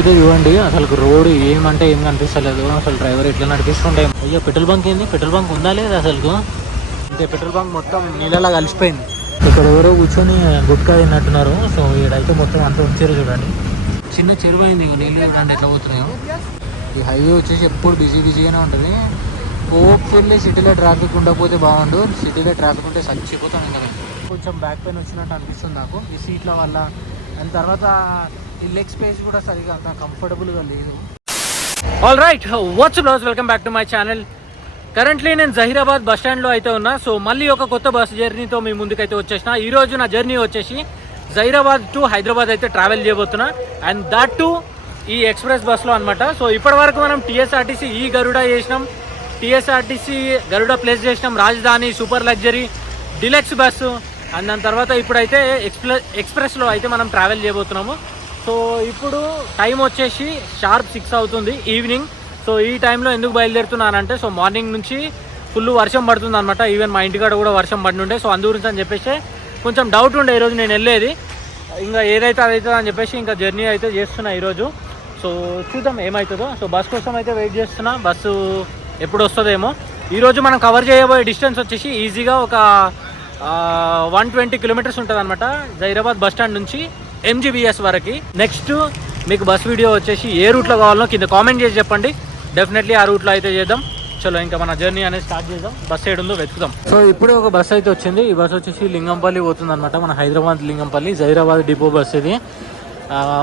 అయితే చూడండి. అసలు రోడ్ ఏమంటే ఏం కనిపిస్తలేదు. అసలు డ్రైవర్ ఎట్లా నడిపిస్తుంటే అయ్యో పెట్రోల్ బంక్ ఏంది? పెట్రోల్ బంక్ ఉందా లేదు అసలు అంటే పెట్రోల్ బంక్ మొత్తం నీళ్ళలా కలిసిపోయింది. ఇక్కడ ఎవరో కూర్చొని గుట్కా తిన్నట్టున్నారు. సో ఈడైతే మొత్తం అంతా ఉంచారు చూడండి. చిన్న చెరువు అయింది నీళ్ళు చూడండి ఎట్లా పోతున్నాయో. ఈ హైవే వచ్చేసి ఎప్పుడు బిజీ బిజీగానే ఉంటుంది. హోప్ఫుల్లీ సిటీలో ట్రాఫిక్ ఉండకపోతే బాగుండు. సిటీలో ట్రాఫిక్ ఉంటే చచ్చిపోతాం ఇంకా కొంచెం బ్యాక్ పెయిన్ వచ్చినట్టు అనిపిస్తుంది నాకు. ఈ సీట్ల వల్ల. అండ్ తర్వాత ఈ లెగ్ స్పేస్ కూడా సరిగా అంత కంఫర్టబుల్గా లేదు. All right what's blouse welcome back to my channel currently నేను జహీరాబాద్ బస్ స్టాండ్లో అయితే ఉన్నా సో మళ్ళీ ఒక కొత్త బస్ జర్నీతో మీ ముందుకైతే వచ్చేసిన. ఈ రోజు నా జర్నీ వచ్చేసి జహీరాబాద్ టు హైదరాబాద్ అయితే ట్రావెల్ చేయబోతున్నా. అండ్ దాట్ టు ఈ ఎక్స్ప్రెస్ బస్లో అనమాట సో ఇప్పటి వరకు మనం టీఎస్ఆర్టీసీ ఈ గరుడ చేసినాం. టీఎస్ఆర్టీసీ గరుడ ప్లేస్ చేసినాం. Rajdhani super luxury deluxe bus and దాని తర్వాత ఇప్పుడైతే ఎక్స్ప్రెస్ ఎక్స్ప్రెస్లో అయితే మనం ట్రావెల్ చేయబోతున్నాము. సో ఇప్పుడు టైం వచ్చేసి షార్ప్ సిక్స్ అవుతుంది ఈవినింగ్. సో ఈ టైంలో ఎందుకు బయలుదేరుతున్నానంటే సో మార్నింగ్ నుంచి ఫుల్ వర్షం పడుతుంది అనమాట ఈవెన్ మా ఇంటికాడ కూడా వర్షం పడినుండే సో అందు గురించి అని చెప్పేసి కొంచెం డౌట్ ఉండే ఈరోజు నేను వెళ్ళేది. ఇంకా ఏదైతే అదైతే అని చెప్పేసి ఇంకా జర్నీ అయితే చేస్తున్నా ఈరోజు. సో చూద్దాం ఏమవుతుందో. సో బస్ కోసం అయితే వెయిట్ చేస్తున్నా. బస్సు ఎప్పుడు వస్తుందేమో. ఈరోజు మనం కవర్ చేయబోయే డిస్టెన్స్ వచ్చేసి ఈజీగా ఒక వన్ ట్వంటీ కిలోమీటర్స్ ఉంటుంది అనమాట జైరాబాద్ బస్ స్టాండ్ నుంచి ఎంజీబీఎస్ వరకు. నెక్స్ట్ మీకు బస్ వీడియో వచ్చేసి ఏ రూట్లో కావాలో కింద కామెంట్ చేసి చెప్పండి. డెఫినెట్లీ ఆ రూట్లో అయితే చేద్దాం. చలో ఇంకా మన జర్నీ అనేది స్టార్ట్ చేద్దాం. బస్ సైడ్ ఉందో వెతుకుదాం. సో ఇప్పుడే ఒక బస్ అయితే వచ్చింది. ఈ బస్ వచ్చేసి లింగంపల్లి పోతుంది అనమాట మన హైదరాబాద్ లింగంపల్లి జైరాబాద్ డిపో బస్ ఇది.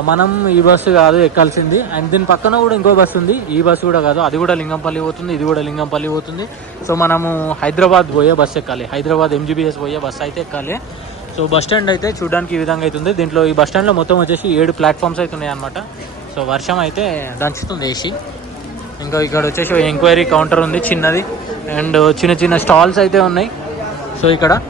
మనం ఈ బస్సు కాదు ఎక్కాల్సింది. అండ్ దీని పక్కన కూడా ఇంకో బస్సు ఉంది. ఈ బస్సు కూడా కాదు. అది కూడా లింగంపల్లి పోతుంది ఇది కూడా లింగంపల్లి పోతుంది. సో మనము హైదరాబాద్ పోయే బస్సు ఎక్కాలి. హైదరాబాద్ ఎంజీబీఎస్ పోయే బస్సు అయితే ఎక్కాలి. సో బస్ స్టాండ్ అయితే చూడడానికి ఈ విధంగా అవుతుంది దీంట్లో ఈ బస్ స్టాండ్లో మొత్తం వచ్చేసి ఏడు ప్లాట్ఫామ్స్ అయితే ఉన్నాయి సో వర్షం అయితే దంచుతుంది ఏసీ. ఇంకా ఇక్కడ వచ్చేసి ఎంక్వైరీ కౌంటర్ ఉంది చిన్నది. అండ్ చిన్న చిన్న స్టాల్స్ అయితే ఉన్నాయి. సో ఇక్కడ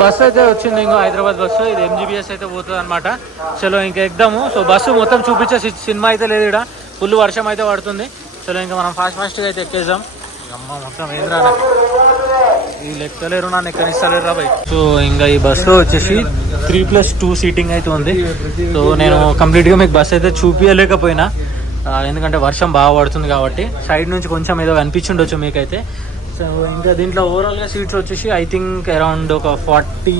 బస్సు అయితే వచ్చింది ఇంకో హైదరాబాద్ బస్సు. ఇది ఎంజీబీఎస్ అయితే పోతుంది అనమాట చలో ఇంకా ఎక్దాము సో బస్సు మొత్తం చూపించే సి- సినిమా అయితే లేదు ఇక్కడ. ఫుల్ వర్షం అయితే పడుతుంది. చలో ఇంకా మనం ఫాస్ట్ ఫాస్ట్గా అయితే ఎక్కేద్దాం. అమ్మ మొత్తం ఏం వీళ్ళు ఎక్కలేరు నన్ను ఎక్కనిస్తలేరు రా బై సో ఇంకా ఈ బస్సులో వచ్చేసి త్రీ ప్లస్ టూ సీటింగ్ అయితే ఉంది. సో నేను కంప్లీట్గా మీకు బస్ అయితే చూపించలేకపోయినా ఎందుకంటే వర్షం బాగా పడుతుంది కాబట్టి సైడ్ నుంచి కొంచెం ఏదో కనిపించుండొచ్చు మీకైతే. సో ఇంకా దీంట్లో ఓవరాల్గా సీట్స్ వచ్చేసి ఐ థింక్ అరౌండ్ ఒక ఫార్టీ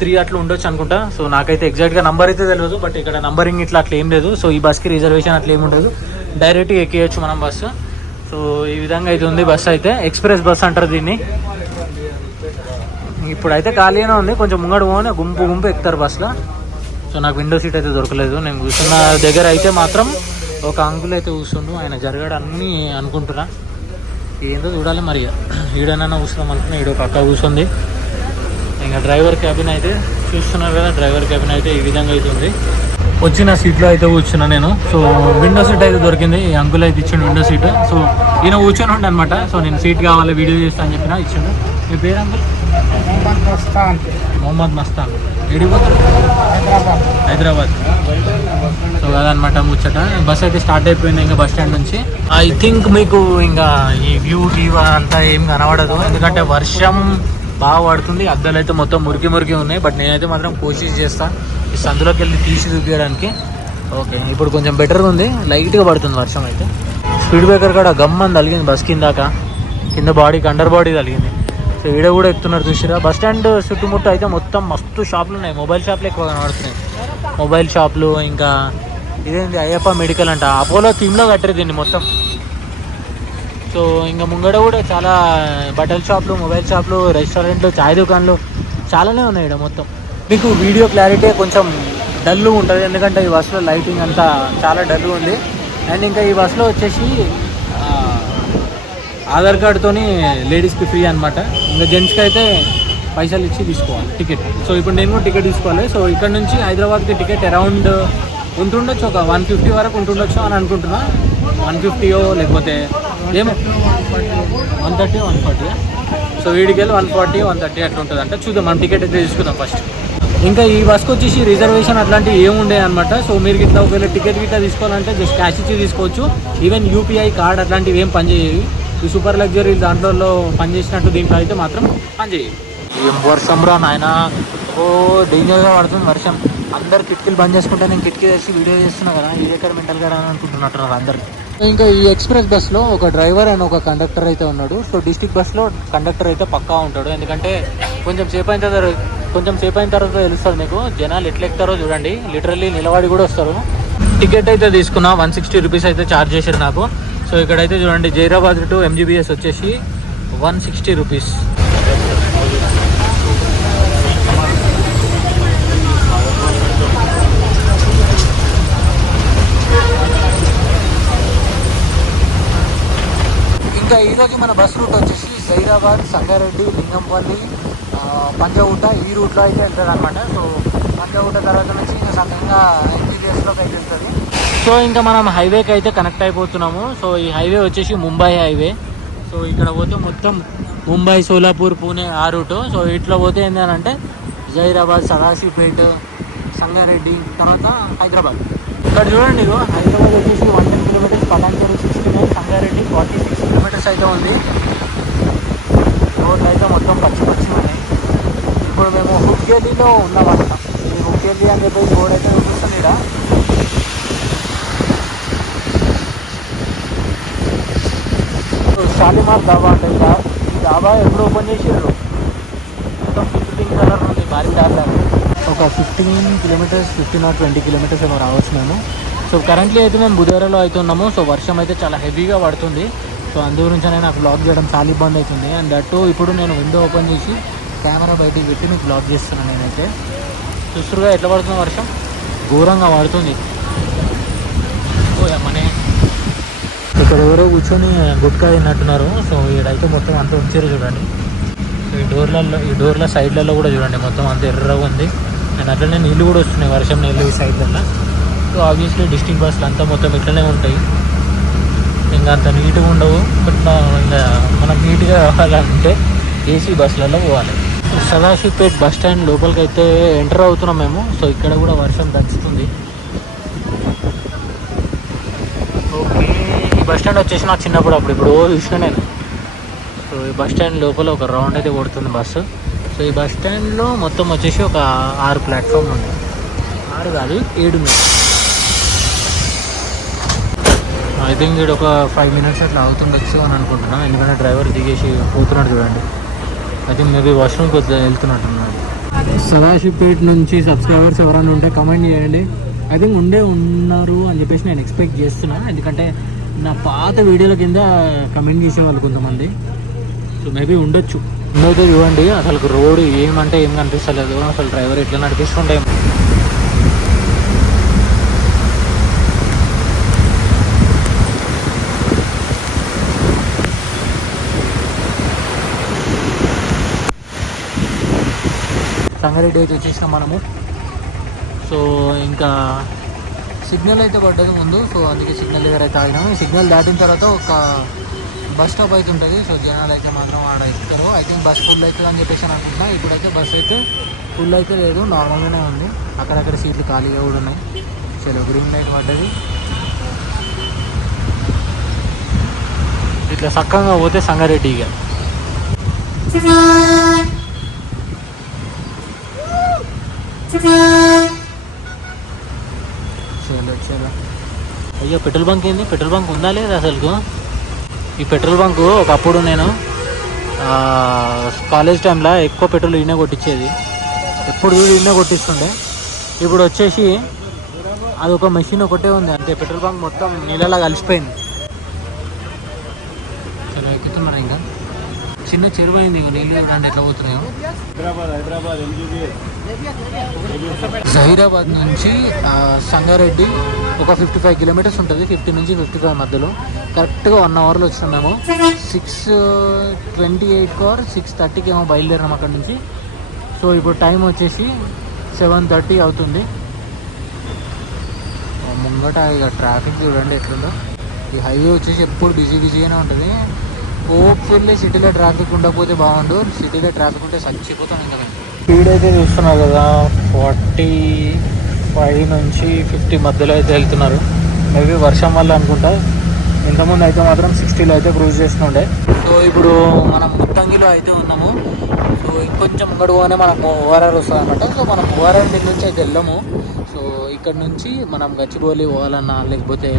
త్రీ అట్లా ఉండొచ్చు అనుకుంటా. సో నాకైతే ఎగ్జాక్ట్గా నంబర్ అయితే తెలియదు బట్ ఇక్కడ నంబరింగ్ ఇట్లా అట్లా ఏం లేదు. సో ఈ బస్కి రిజర్వేషన్ అట్లా ఏమి ఉండదు. డైరెక్ట్గా ఎక్కేయచ్చు మనం బస్సు సో ఈ విధంగా అయితే ఉంది బస్సు అయితే. ఎక్స్ప్రెస్ బస్ అంటారు దీన్ని. ఇప్పుడైతే ఖాళీగానే ఉంది. కొంచెం ముంగడు పోని గుంపు గుంపు ఎక్కుతారు బస్లో సో నాకు విండో సీట్ అయితే దొరకలేదు. నేను కూర్చున్న దగ్గర అయితే మాత్రం ఒక అంకుల్ అయితే కూర్చుండు. ఆయన జరగడు అన్నీ అనుకుంటున్నా. ఏందో చూడాలి మరి ఈడనైనా కూర్చున్నాం అనుకున్నా ఈడ ఒక అక్క కూర్చుంది. ఇంకా డ్రైవర్ క్యాబిన్ అయితే చూస్తున్నారు కదా. డ్రైవర్ క్యాబిన్ అయితే ఈ విధంగా అయితే ఉంది. వచ్చిన సీట్లో అయితే కూర్చున్నా నేను. సో విండో సీట్ అయితే దొరికింది. ఈ అంకుల్ అయితే ఇచ్చిండు విండో సీట్ సో ఈయన కూర్చొని ఉండే అనమాట సో నేను సీట్ కావాలి వీడియో చేస్తా అని చెప్పిన ఇచ్చిండు. మీ పేరు అంకుల్? మొహమ్మద్ మస్తాన్ ఎడిపోతారు హైదరాబాద్. సో అదనమాట ముచ్చట. బస్ అయితే స్టార్ట్ అయిపోయింది ఇంకా బస్ స్టాండ్ నుంచి. ఐ థింక్ మీకు ఇంకా ఈ వ్యూ వ్యూ అంతా ఏం కనబడదు. ఎందుకంటే వర్షం బాగా పడుతుంది. అద్దాలు అయితే మొత్తం మురికి మురికి ఉన్నాయి. బట్ నేనైతే మాత్రం కోషిష్ చేస్తా. ఈ సందులోకి వెళ్ళి తీసి చూపించడానికి ఓకే ఇప్పుడు కొంచెం బెటర్గా ఉంది. లైట్గా పడుతుంది వర్షం అయితే. స్పీడ్ బ్రేకర్ కూడా గమ్మని తలిగింది బస్ కిందాక కింద బాడీకి అండర్ బాడీ తలిగింది సో ఈడ కూడా ఎక్కుతున్నారు చూసిరా. బస్ స్టాండ్ చుట్టుముట్టు అయితే మొత్తం మస్తు షాపులు ఉన్నాయి. మొబైల్ షాపులు ఎక్కువ కనబడుతున్నాయి. మొబైల్ షాపులు ఇంకా ఇదేంటి అయ్యప్ప మెడికల్ అంట. అపోలో థీమ్లో కట్టారు దీన్ని మొత్తం. సో ఇంకా ముంగడ కూడా చాలా బట్టల షాపులు మొబైల్ షాపులు రెస్టారెంట్లు చాయ్ దుకాన్లు చాలానే ఉన్నాయి ఇక్కడ మొత్తం. మీకు వీడియో క్లారిటీ కొంచెం డల్ ఉంటుంది ఎందుకంటే ఈ బస్సులో లైటింగ్ అంతా చాలా డల్ ఉంది. అండ్ ఇంకా ఈ బస్సులో వచ్చేసి ఆధార్ కార్డుతోని లేడీస్కి ఫ్రీ అనమాట ఇంకా జెంట్స్కి అయితే పైసలు ఇచ్చి తీసుకోవాలి టికెట్ సో ఇప్పుడు నేను కూడా టికెట్ తీసుకోవాలి. సో ఇక్కడ నుంచి హైదరాబాద్కి టికెట్ అరౌండ్ ఉంటుండొచ్చు ఒక వన్ ఫిఫ్టీ వరకు ఉంటుండొచ్చు అని అనుకుంటున్నా. వన్ ఫిఫ్టీయో లేకపోతే ఏమో one thirty one forty so వీడికి వెళ్ళి వన్ ఫార్టీ వన్ థర్టీ అట్లా ఉంటుంది అంటే చూద్దాం మనం టికెట్ అయితే తీసుకుందాం ఫస్ట్ ఇంకా ఈ బస్కి వచ్చేసి రిజర్వేషన్ అట్లాంటివి ఏముండే అనమాట సో మీరు ఇట్లా ఒకవేళ టికెట్ గిట్లా తీసుకోవాలంటే జస్ట్ క్యాష్ ఇచ్చి తీసుకోవచ్చు. ఈవెన్ యూపీఐ కార్డ్ అట్లాంటివి ఏం పనిచేయవి ఈ సూపర్ లగ్జరీ దాంట్లో పనిచేసినట్టు దీంట్లో అయితే మాత్రం పనిచేయవు ఏం వర్షం రా నాయన. ఓ డేంజర్గా పడుతుంది వర్షం. అందరు కిటికీలు బంద్ చేసుకుంటే నేను కిటికీ తెచ్చి వీడియో చేస్తున్నా కదా ఇది ఎక్కడ మెంటల్గా అని అనుకుంటున్నట్టున్నారు అందరు. ఇంకా ఈ ఎక్స్ప్రెస్ బస్లో ఒక డ్రైవర్ అండ్ ఒక కండక్టర్ అయితే ఉన్నాడు. సో డిస్టిక్ బస్లో కండక్టర్ అయితే పక్కా ఉంటాడు. ఎందుకంటే కొంచెం సేపు అయిన తర్వాత కొంచెం సేపు అయిన తర్వాత తెలుస్తుంది మీకు. జనాలు ఎట్లా ఎక్కుతారో చూడండి. లిటరల్లీ నిలబడి కూడా వస్తారు. టికెట్ అయితే తీసుకున్నా. వన్ సిక్స్టీ రూపీస్ అయితే ఛార్జ్ చేశారు నాకు. సో ఇక్కడైతే చూడండి జైరాబాద్ టు ఎంజీబీఎస్ వచ్చేసి వన్ సిక్స్టీ రూపీస్ ఇంకా ఈరోజు మన బస్ రూట్ వచ్చేసి జైరాబాద్ సంగారెడ్డి లింగంపల్లి పంజాగుట్ట ఈ రూట్లో అయితే వెళ్తుంది అనమాట సో పంజాగుట్ట తర్వాత నుంచి ఇంకా సడన్గా ఎన్టీజీఎస్లోకి అయితే వెళ్తుంది. సో ఇంకా మనం హైవేకి అయితే కనెక్ట్ అయిపోతున్నాము. సో ఈ హైవే వచ్చేసి ముంబై హైవే. సో ఇక్కడ పోతే మొత్తం ముంబై సోలాపూర్ పూణే ఆ రూటు. సో ఇట్లా పోతే ఏంటంటే జైరాబాద్ సదాశివపేట్ సంగారెడ్డి తర్వాత హైదరాబాద్. ఇక్కడ చూడండి ఇగో హైదరాబాద్ వచ్చేసి one ten kilometres Patancheru sixty nine Sangareddy forty six kilometres అయితే ఉంది. రోడ్లు అయితే మొత్తం పచ్చి పచ్చి ఇప్పుడు మేము హుగ్గేలీలో ఉన్నామన్నమాట ఈ హుగ్గేలీ అని చెప్పేసి బోర్డు అయితే చూపిస్తుంది ఇక్కడ షాలిమార్ దాబా అంటే ఈ దాబా ఎప్పుడు ఓపెన్ చేసారు మొత్తం ఫిఫ్టీన్ కలర్ ఉంది భారీ దారిలో ఒక fifteen kilometres fifteen or twenty kilometres ఏమో రావచ్చు మేము. సో కరెంట్లీ అయితే మేము బుధవారలో అయితే ఉన్నాము. సో వర్షం అయితే చాలా హెవీగా పడుతుంది. సో అందు గురించనే నాకు బ్లాగ్ చేయడం చాలా ఇబ్బంది అవుతుంది. అండ్ దట్టు ఇప్పుడు నేను విండో ఓపెన్ చేసి కెమెరా బయటికి పెట్టి మీకు బ్లాక్ చేస్తున్నాను నేనైతే. చూస్తురుగా ఎట్లా పడుతుంది వర్షం? ఘోరంగా పడుతుంది ఓ ఇక్కడ ఎవరో కూర్చొని గుట్కా తిన్నట్టున్నారు. సో ఈడైతే మొత్తం అంతా ఉంచారు చూడండి. సో ఈ డోర్లలో ఈ డోర్ల సైడ్లలో కూడా చూడండి మొత్తం అంత ఎర్రగా ఉంది. అండ్ అట్లనే నీళ్ళు కూడా వస్తున్నాయి వర్షం నీళ్ళు ఈ సైడ్లలో సో ఆబ్వియస్లీ డిస్టిక్ బస్సులు అంతా మొత్తం ఇట్లనే ఉంటాయి. ఇంకా అంత నీట్గా ఉండవు. బట్ ఇంకా మనకు నీట్గా రావాలంటే ఏసీ బస్సులలో పోవాలి. సదాశివపేట్ బస్ స్టాండ్ లోపలికి అయితే ఎంటర్ అవుతున్నాం మేము. సో ఇక్కడ కూడా వర్షం దంచుతుంది ఓకే ఈ బస్ స్టాండ్ వచ్చేసి నాకు చిన్నప్పుడు అప్పుడు ఇప్పుడు ఓ చూసిన నేను సో ఈ బస్ స్టాండ్ లోపల ఒక రౌండ్ అయితే కొడుతుంది బస్సు. సో ఈ బస్ స్టాండ్లో మొత్తం వచ్చేసి ఒక ఆరు ప్లాట్ఫామ్ ఉంది ఆరు కాదు ఏడు ఐ థింక్ ఇది ఒక ఫైవ్ మినిట్స్ అట్లా అవుతుండొచ్చు అని అనుకుంటున్నాను ఎందుకంటే డ్రైవర్ దిగేసి పోతున్నాడు చూడండి. అయితే మేబీ వాష్రూమ్ కొద్దిగా వెళ్తున్నట్టున్నాడు. సదాశివపేట్ నుంచి సబ్స్క్రైబర్స్ ఎవరైనా ఉంటే కమెంట్ చేయండి. ఐ థింక్ ఉండే ఉన్నారు అని చెప్పేసి నేను ఎక్స్పెక్ట్ చేస్తున్నా. ఎందుకంటే నా పాత వీడియోల కింద కమెంట్ చేసేవాళ్ళు కొంతమంది. సో మేబీ ఉండొచ్చు. ఉండైతే చూడండి. అసలు రోడ్ ఏమంటే ఏం కనిపిస్తలేదు. అసలు డ్రైవర్ ఎట్లా నడిపిస్తుంటే సంగారెడ్డి అయితే వచ్చేసినాం మనము. సో ఇంకా సిగ్నల్ అయితే పడ్డది ముందు. సో అందుకే సిగ్నల్ దగ్గర అయితే ఆగినాము. ఈ సిగ్నల్ దాటిన తర్వాత ఒక బస్ స్టాప్ అయితే ఉంటుంది. సో జనాలు అయితే మాత్రం ఆడ ఎక్కుతారు. ఐ థింక్ బస్ ఫుల్ అవుతుంది అని చెప్పేసి అనుకుంటున్నా. ఇప్పుడైతే బస్ అయితే ఫుల్ అయితే లేదు. నార్మల్గానే ఉంది. అక్కడక్కడ సీట్లు ఖాళీగా కూడా ఉన్నాయి. చలో గ్రీన్ లైట్ పడ్డది. ఇట్లా చక్కగా పోతే సంగారెడ్డి ఇక చలో చలో అయ్యో పెట్రోల్ బంక్ ఏంది? పెట్రోల్ బంక్ ఉందా లేదా అసలు ఈ పెట్రోల్ బంకు ఒకప్పుడు నేను కాలేజ్ టైంలో ఎక్కువ పెట్రోల్ ఈయనే కొట్టించేది ఎప్పుడు చూడు ఈయనే కొట్టిస్తుండే. ఇప్పుడు వచ్చేసి అది ఒక మెషిన్ ఒకటే ఉంది. అంతే పెట్రోల్ బంక్ మొత్తం నీళ్ళలా కలిసిపోయింది చలో ఎక్కుతున్నారు ఇంకా చిన్న చెరువు అయింది నీళ్ళు చూడండి ఎట్లా పోతున్నాయో. హైదరాబాద్ హైదరాబాద్ ఎంజీబీ జహీరాబాద్ నుంచి సంగారెడ్డి ఒక ఫిఫ్టీ ఫైవ్ కిలోమీటర్స్ ఉంటుంది. ఫిఫ్టీ నుంచి ఫిఫ్టీ ఫైవ్ మధ్యలో. కరెక్ట్గా వన్ అవర్లో వచ్చినాం మేము. Six twenty eight or six థర్టీకి ఏమో బయలుదేరినాం అక్కడ నుంచి. సో ఇప్పుడు టైం వచ్చేసి సెవెన్ థర్టీ అవుతుంది. ముంగట ఇక ట్రాఫిక్ చూడండి ఎట్లుందో. ఈ హైవే వచ్చేసి ఎప్పుడు బిజీ బిజీగానే ఉంటుంది. హోప్ఫుల్లీ సిటీలో ట్రాఫిక్ ఉండకపోతే బాగుండు. సిటీలో ట్రాఫిక్ ఉంటే చచ్చిపోతాం ఇంకా స్పీడ్ అయితే చూస్తున్నారు కదా ఫార్టీ ఫైవ్ నుంచి ఫిఫ్టీ మధ్యలో అయితే వెళ్తున్నారు. మేబీ వర్షం వల్ల అనుకుంటా. ఇంతకుముందు అయితే మాత్రం సిక్స్టీలో అయితే క్రూజ్ చేస్తుండే. సో ఇప్పుడు మనం ముత్తంగిలో అయితే ఉన్నాము. సో ఇంకొంచెం ముంగడు పోగానే మనకు ఓఆర్ఆర్ వస్తుంది అనమాట సో మనం ఓఆర్ఆర్ దగ్గర నుంచి అయితే వెళ్ళాము. సో ఇక్కడ నుంచి మనం గచ్చిబౌలి పోవాలన్నా లేకపోతే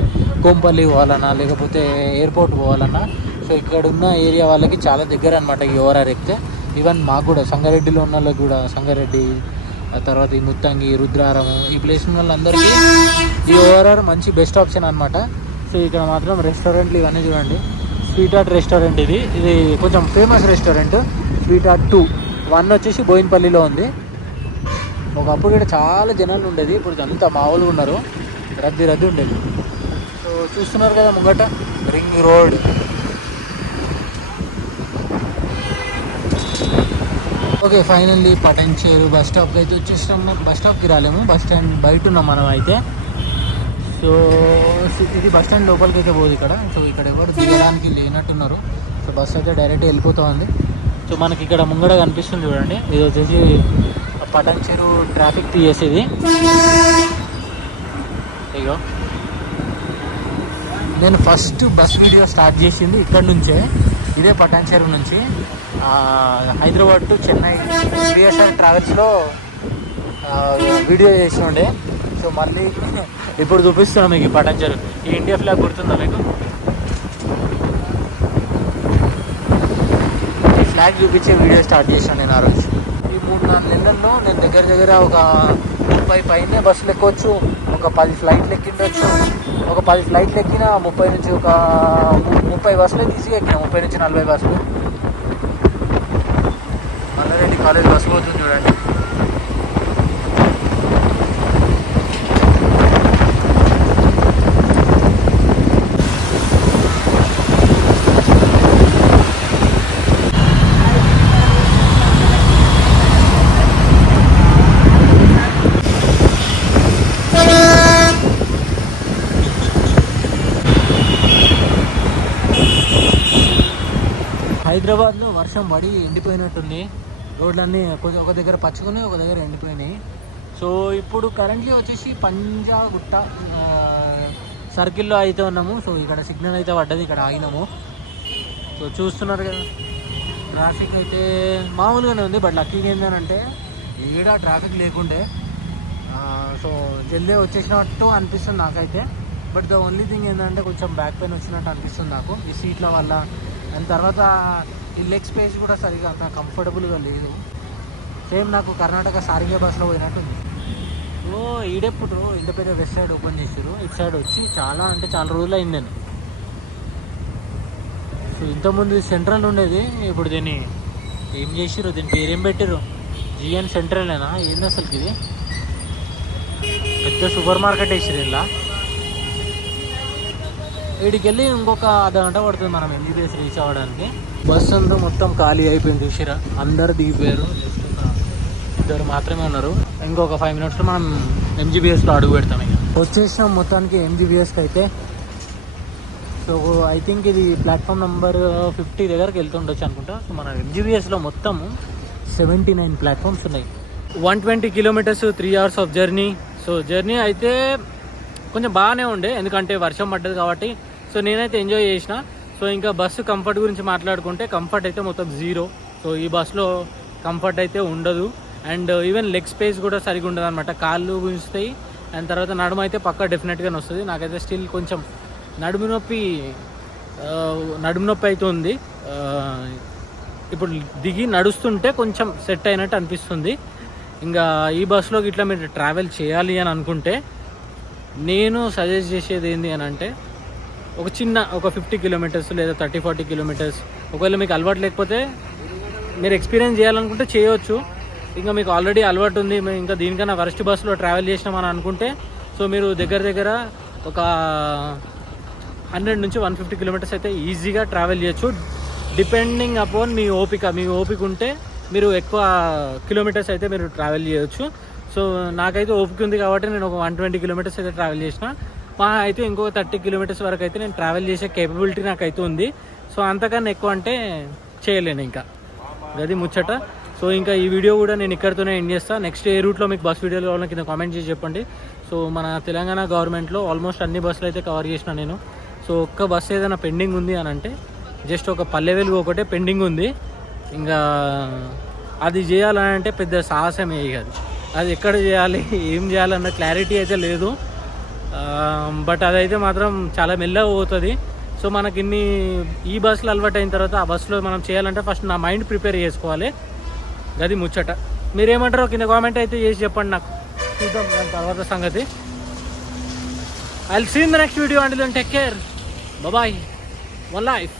కోంపల్లి పోవాలన్నా లేకపోతే ఎయిర్పోర్ట్ పోవాలన్నా సో ఇక్కడ ఉన్న ఏరియా వాళ్ళకి చాలా దగ్గర అనమాట ఈ ఓఆర్ఆర్ ఎక్కితే. ఈవెన్ మాకు కూడా సంగారెడ్డిలో ఉన్న వాళ్ళకి కూడా సంగారెడ్డి ఆ తర్వాత ఈ ముత్తంగి రుద్రారము ఈ ప్లేస్ ఉన్న వాళ్ళందరికీ ఈ ఓఆర్ఆర్ మంచి బెస్ట్ ఆప్షన్ అనమాట సో ఇక్కడ మాత్రం రెస్టారెంట్లు ఇవన్నీ చూడండి. స్వీట్ ఆర్ట్ రెస్టారెంట్ ఇది. ఇది కొంచెం famous restaurant sweet art two one వచ్చేసి బోయిన్పల్లిలో ఉంది. ఒకప్పుడు ఇక్కడ చాలా జనాలు ఉండేది. ఇప్పుడు అంతా మామూలుగా ఉన్నారు రద్దీ రద్దీ ఉండేది. సో చూస్తున్నారు కదా ముంగట. Ring road okay finally Patancheru bus స్టాప్కి అయితే వచ్చేసినాం. బస్ స్టాప్కి రాలేము. బస్ స్టాండ్ బయట ఉన్నాం మనం అయితే. సో ఇది బస్ స్టాండ్ లోపలికి అయితే పోదు ఇక్కడ. సో ఇక్కడ ఎవరు దిగడానికి లేనట్టున్నారు. సో బస్ అయితే డైరెక్ట్ వెళ్ళిపోతా ఉంది సో మనకి ఇక్కడ ముంగడ కనిపిస్తుంది చూడండి. ఇది వచ్చేసి పటంచేరు ట్రాఫిక్ తీసేది. ఇగో. నేను ఫస్ట్ బస్ వీడియో స్టార్ట్ చేసింది ఇక్కడ నుంచే ఇదే పటాన్చేరు నుంచి. హైదరాబాద్ టు చెన్నై బిఎస్ఆర్ ట్రావెల్స్లో వీడియో చేసి ఉండే సో మళ్ళీ ఇప్పుడు చూపిస్తున్నాం మీకు పటాన్ పటాన్చేరు ఈ ఇండియా ఫ్లాగ్ గుర్తుందా మీకు? ఈ ఫ్లాగ్ చూపించే వీడియో స్టార్ట్ చేశాను నేను ఆ రోజు. ఈ మూడు నాలుగు నెలల్లో నేను దగ్గర దగ్గర ఒక ముప్పై పైనే బస్సులు ఎక్కవచ్చు ఒక పది ఫ్లైట్లు ఎక్కిండొచ్చు. పది ఫ్లైట్లు ఎక్కిన ముప్పై నుంచి ఒక ముప్పై బస్సులు తీసుకెక్కిన ఈజీగా ఎక్కిన ముప్పై నుంచి నలభై బస్సులు. మల్లారెడ్డి కాలేజ్ బస్సు పోతుంది చూడండి. హైదరాబాద్లో వర్షం పడి ఎండిపోయినట్టుంది. రోడ్లన్నీ కొంచెం ఒక దగ్గర పచ్చుకుని ఒక దగ్గర ఎండిపోయినాయి. సో ఇప్పుడు కరెంట్లీ వచ్చేసి పంజాగుట్ట గుట్ట సర్కిల్లో అయితే ఉన్నాము. సో ఇక్కడ సిగ్నల్ అయితే పడ్డది ఇక్కడ ఆగినాము. సో చూస్తున్నారు కదా ట్రాఫిక్ అయితే మామూలుగానే ఉంది బట్ లక్కీగా ఏంటంటే ఏడా ట్రాఫిక్ లేకుండే. సో జల్దీ వచ్చేసినట్టు అనిపిస్తుంది నాకైతే. బట్ ద ఓన్లీ థింగ్ ఏంటంటే కొంచెం బ్యాక్ పెయిన్ వచ్చినట్టు అనిపిస్తుంది నాకు. ఈ సీట్ల వల్ల అండ్ తర్వాత ఈ లెగ్ స్పేస్ కూడా సరిగా అంత కంఫర్టబుల్గా లేదు. సేమ్ నాకు కర్ణాటక సారిగే బస్సులో పోయినట్టుంది ఓ ఈడెప్పుడు ఇంటి వెస్ట్ సైడ్ ఓపెన్ చేసారు ఇటు సైడ్ వచ్చి చాలా అంటే చాలా రోజులు అయింది నేను సో ఇంతకుముందు సెంట్రల్ ఉండేది. ఇప్పుడు దీన్ని ఏం చేసిర్రు? దీని పేరు ఏం పెట్టారు జిఎన్ సెంట్రలేనా ఏంది అసలుకి ఇది పెద్ద సూపర్ మార్కెట్ వేసిరు ఇలా వీడికి వెళ్ళి ఇంకొక అర్ధ గంట పడుతుంది మనం ఎంబీబీఎస్ రీచ్ అవ్వడానికి. బస్సు అంతా మొత్తం ఖాళీ అయిపోయింది చూసిరా? అందరు దిగిపోయారు. జస్ట్ ఒక ఇద్దరు మాత్రమే ఉన్నారు. ఇంకొక ఫైవ్ మినిట్స్లో మనం ఎంజీబీఎస్లో అడుగు పెడతాం ఇక. వచ్చేసినాం మొత్తానికి ఎంజీబీఎస్కి అయితే. సో ఐ థింక్ ఇది ప్లాట్ఫామ్ నెంబర్ ఫిఫ్టీ దగ్గరికి వెళ్తుండొచ్చు అనుకుంటా. సో మన ఎంజీబీఎస్లో మొత్తం సెవెంటీ నైన్ ప్లాట్ఫామ్స్ ఉన్నాయి. One twenty kilometres three hours of journey so journey అయితే కొంచెం బాగానే ఉండే ఎందుకంటే వర్షం పడ్డది కాబట్టి. సో నేనైతే ఎంజాయ్ చేసిన. సో ఇంకా బస్సు కంఫర్ట్ గురించి మాట్లాడుకుంటే కంఫర్ట్ అయితే మొత్తం జీరో సో ఈ బస్సులో కంఫర్ట్ అయితే ఉండదు. అండ్ ఈవెన్ లెగ్ స్పేస్ కూడా సరిగా ఉండదు అనమాట కాళ్ళు గుంజుతాయి. అండ్ తర్వాత నడుము అయితే పక్కా డెఫినెట్గా వస్తుంది. నాకైతే స్టిల్ కొంచెం నడుము నొప్పి uh, నడుము నొప్పి అయితే ఉంది. Uh, ఇప్పుడు దిగి నడుస్తుంటే కొంచెం సెట్ అయినట్టు అనిపిస్తుంది. ఇంకా ఈ బస్సులో ఇట్లా మీరు ట్రావెల్ చేయాలి అని అనుకుంటే నేను సజెస్ట్ చేసేది ఏంటి అని అంటే ఒక చిన్న ఒక ఫిఫ్టీ కిలోమీటర్స్ లేదా థర్టీ ఫార్టీ కిలోమీటర్స్ ఒకవేళ మీకు అలవాటు లేకపోతే మీరు ఎక్స్పీరియన్స్ చేయాలనుకుంటే చేయొచ్చు. ఇంకా మీకు ఆల్రెడీ అలవాటు ఉంది ఇంకా దీనికన్నా వరస్ట్ బస్సులో ట్రావెల్ చేసినామని అనుకుంటే సో మీరు దగ్గర దగ్గర ఒక హండ్రెడ్ నుంచి వన్ ఫిఫ్టీ కిలోమీటర్స్ అయితే ఈజీగా ట్రావెల్ చేయొచ్చు. డిపెండింగ్ అపాన్ మీ ఓపిక మీ ఓపిక ఉంటే మీరు ఎక్కువ కిలోమీటర్స్ అయితే మీరు ట్రావెల్ చేయొచ్చు. సో నాకైతే ఓపిక ఉంది కాబట్టి నేను ఒక వన్ ట్వంటీ కిలోమీటర్స్ అయితే ట్రావెల్ చేసిన. మా అయితే ఇంకొక థర్టీ కిలోమీటర్స్ వరకు అయితే నేను ట్రావెల్ చేసే కేపబిలిటీ నాకైతే ఉంది. సో అంతకన్నా ఎక్కువ అంటే చేయలేను ఇంకా. అది ముచ్చట. సో ఇంకా ఈ వీడియో కూడా నేను ఇక్కడితోనే ఎండ్ చేస్తాను నెక్స్ట్ ఏ రూట్లో మీకు బస్ వీడియోలు కావాలని కింద కామెంట్ చేసి చెప్పండి. సో మన తెలంగాణ గవర్నమెంట్లో ఆల్మోస్ట్ అన్ని బస్సులు అయితే కవర్ చేసిన నేను. సో ఒక్క బస్సు ఏదైనా పెండింగ్ ఉంది అని అంటే జస్ట్ ఒక పల్లె వెలుగు ఒకటే పెండింగ్ ఉంది. ఇంకా అది చేయాలని అంటే పెద్ద సాహసమే ఇక అది. అది ఎక్కడ చేయాలి ఏం చేయాలన్న క్లారిటీ అయితే లేదు. బట్ అదైతే మాత్రం చాలా మెల్లగా పోతుంది. సో మనకి ఇన్ని ఈ బస్సులు అలవాటు అయిన తర్వాత ఆ బస్సులో మనం చేయాలంటే ఫస్ట్ నా మైండ్ ప్రిపేర్ చేసుకోవాలి. గది ముచ్చట. మీరేమంటారో కింద కామెంట్ అయితే చేసి చెప్పండి నాకు. చూద్దాం దాని తర్వాత సంగతి. I seen the next video అండి take care bye one life